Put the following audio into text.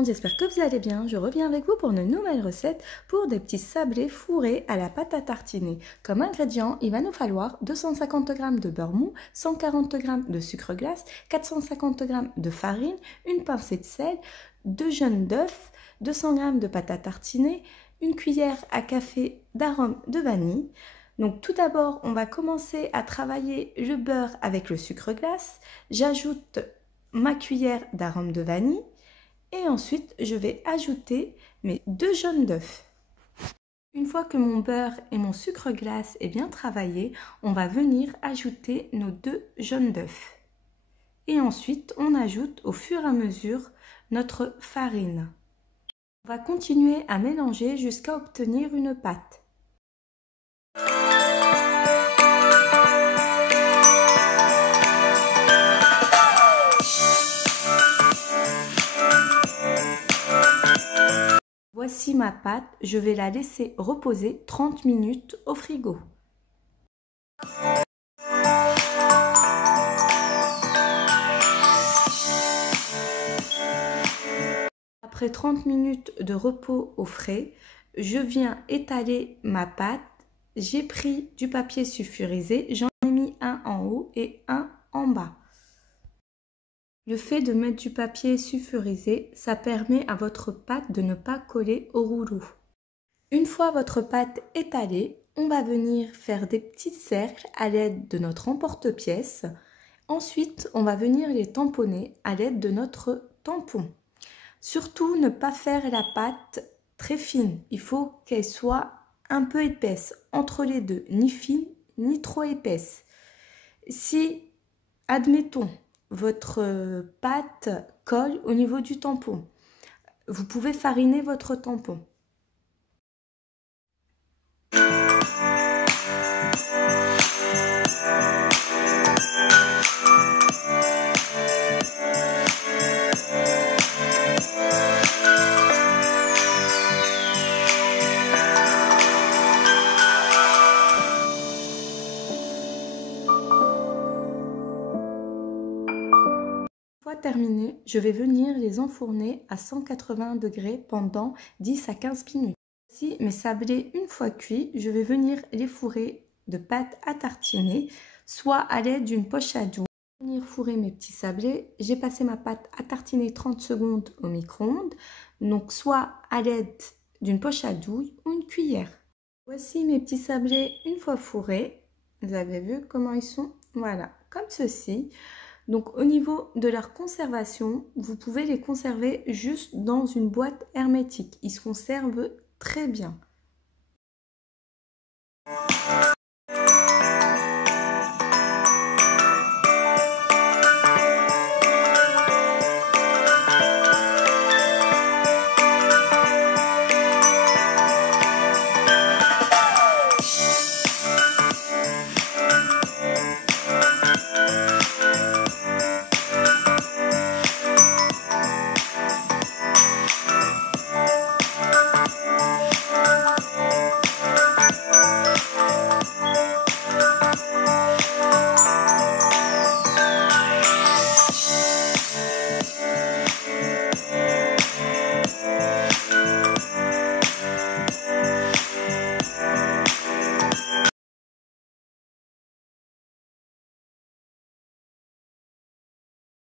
monde, j'espère que vous allez bien. Je reviens avec vous pour une nouvelle recette pour des petits sablés fourrés à la pâte à tartiner. Comme ingrédients, il va nous falloir 250 g de beurre mou, 140 g de sucre glace, 450 g de farine, une pincée de sel, 2 jaunes d'œufs, 200 g de pâte à tartiner, une cuillère à café d'arôme de vanille. Donc tout d'abord, on va commencer à travailler le beurre avec le sucre glace. J'ajoute ma cuillère d'arôme de vanille et ensuite je vais ajouter mes 2 jaunes d'œufs. Une fois que mon beurre et mon sucre glace est bien travaillé, on va venir ajouter nos 2 jaunes d'œufs. Et ensuite, on ajoute au fur et à mesure notre farine. On va continuer à mélanger jusqu'à obtenir une pâte. Voici ma pâte, je vais la laisser reposer 30 minutes au frigo. Après 30 minutes de repos au frais, je viens étaler ma pâte. J'ai pris du papier sulfurisé, j'en ai mis un en haut et un en bas. Le fait de mettre du papier sulfurisé, ça permet à votre pâte de ne pas coller au rouleau. Une fois votre pâte étalée, on va venir faire des petits cercles à l'aide de notre emporte-pièce. Ensuite, on va venir les tamponner à l'aide de notre tampon. Surtout, ne pas faire la pâte très fine. Il faut qu'elle soit un peu épaisse, entre les deux, ni fine ni trop épaisse. Si, admettons, votre pâte colle au niveau du tampon, vous pouvez fariner votre tampon. Terminé, je vais venir les enfourner à 180 degrés pendant 10 à 15 minutes. Si mes sablés, une fois cuits, je vais venir les fourrer de pâte à tartiner, soit à l'aide d'une poche à douille. Je vais venir fourrer mes petits sablés. J'ai passé ma pâte à tartiner 30 secondes au micro-ondes, donc soit à l'aide d'une poche à douille ou une cuillère. Voici mes petits sablés une fois fourrés. Vous avez vu comment ils sont? Voilà, comme ceci. Donc au niveau de leur conservation, vous pouvez les conserver juste dans une boîte hermétique. Ils se conservent très bien.